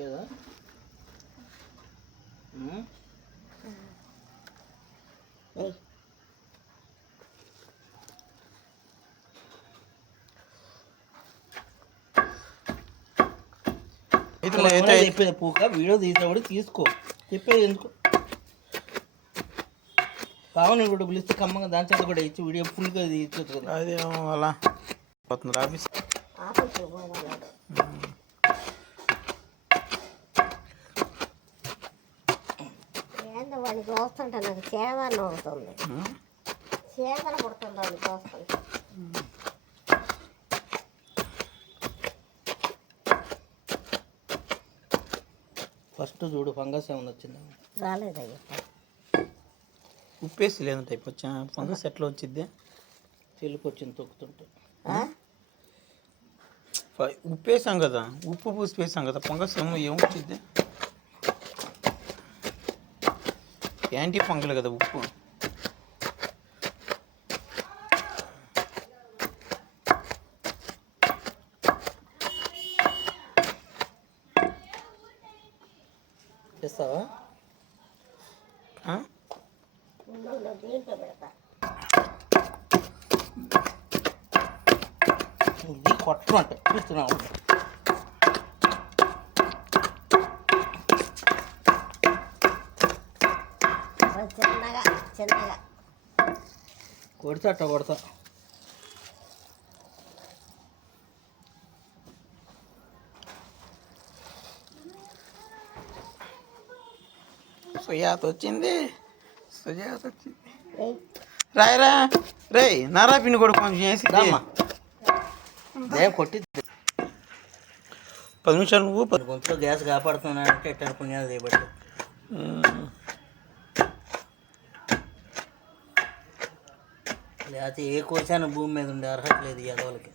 ఓకేదా? చెప్పేది పూక వీడియో తీసేవాడు తీసుకో, చెప్పేది ఎందుకు కావున కూడా పిలిస్తే కమ్మగా దాని చేత కూడా ఇచ్చి వీడియో ఫుల్గా తీసుకోవచ్చు కదా. అదే అలా పోతుంది ఆఫీస్. ఏందో వాడిని చూస్తుంటే నాకు చేదన్న అవుతుంది, చేదన పుడుతుంది వాడిని చూస్తుంటే. ఫస్ట్ చూడు ఫంగస్ ఏమైనా వచ్చిందా? రాలేదయ్యా. ఉప్పేసి లేదంటే వచ్చా ఫంగస్ ఎట్లా వచ్చింది? చెల్లికి వచ్చింది తొక్కుతుంటే. ఉప్పేసాం కదా, ఉప్పు పూసి వేసాం కదా, ఫంగస్ ఏమొచ్చింది? యాంటీ ఫంగల్ కదా ఉప్పు. చేస్తావా? దీంట్లో పెడతా. ఇది కొట్టం అంటే చూస్తున్నావు. చిన్నగా చిన్నగా కొడితే అట్ట కొడతా. సుజాత వచ్చింది. రాయరా రే, నారా పిండి కూడా కొంచెం వేసి కొట్టి 10 నిమిషాలు నువ్వు గొంతులో గ్యాస్ కాపాడుతున్నా అంటే ఎట్లా పుణ్యాలు చేయబట్టి. లేకపోతే ఏ కోశాన భూమి మీద ఉండే అర్హత లేదు యాదవులకి.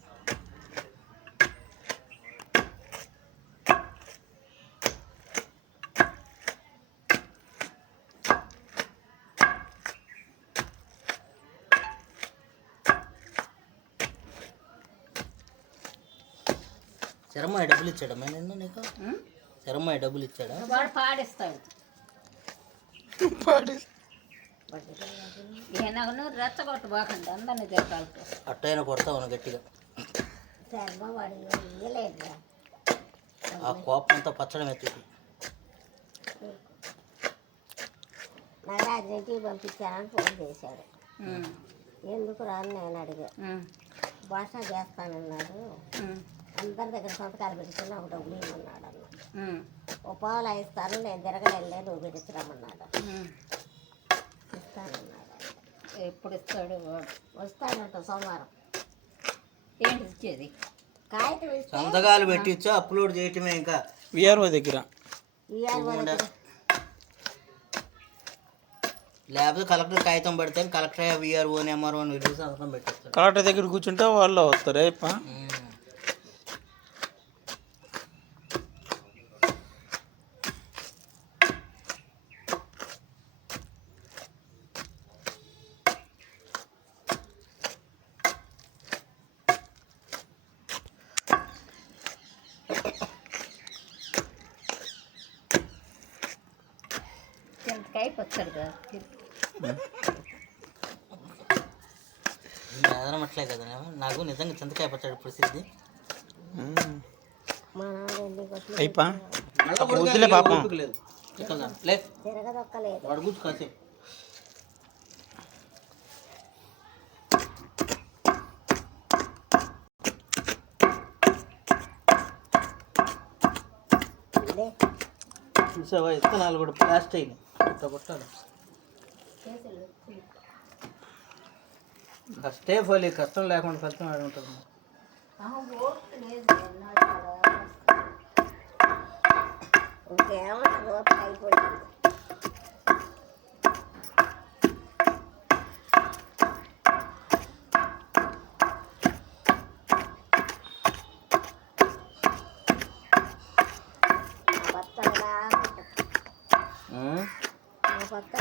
శరమ్మాయి డబ్బులు ఇచ్చాడమ్మా నిన్న నీకు? శరమ్మాయి డబ్బులు ఇచ్చాడా? వాడు పాడిస్తాడు. రెచ్చగొట్టు బాకండి, అందరినీ తిరగాలి. అట్టయినా కొడతావు గట్టిగా. వాడు ఇయ్యలేదు. ఆ కోపం అంతా పచ్చడం ఎత్తుకి. నగరాజు ఇంటికి పంపించానని ఫోన్ చేశాడు. ఎందుకు రాని నేను అడిగా. భాష చేస్తానన్నాడు, అందరి దగ్గర సంతకాలు పెట్టుకుని ఒక డబ్బులు ఇవ్వమన్నాడు అన్న. ఓ పావులు ఇస్తాను, నేను తిరగలే, నువ్వు పెట్టించరమ్మన్నాడు. ఇస్తానన్నాడు. ఎప్పుడు ఇస్తాడు? వస్తాడంట సోమవారం. ఏంటి ఇచ్చేది? కాగితం సంతకాలు పెట్టించు, అప్లోడ్ చేయటమే. ఇంకా విఆర్ఓ దగ్గర లేకపోతే కలెక్టర్ కాగితం పెడితే కలెక్టర్ విఆర్ఓ ఎంఆర్ఓ వెళ్ళి సంతకం పెట్టిస్తారు. కలెక్టర్ దగ్గర కూర్చుంటే వాళ్ళు వస్తారు. చింతకాయ పచ్చడి కదా అట్లే కదా. నాకు నిజంగా చింతకాయ పచ్చడి ప్రసిద్ధి. అయిపా వద్దులే పాపం. అడుగు కాసేపు. చూసావా ఇత్తనాలు కూడా ప్లాస్టిక్ అయినాయి. ఇట్లా కొట్టాలి. కష్టే పోలే, కష్టం లేకుండా ఫలితం ఆడి ఉంటుంది. అయిపోయింది. కొత్త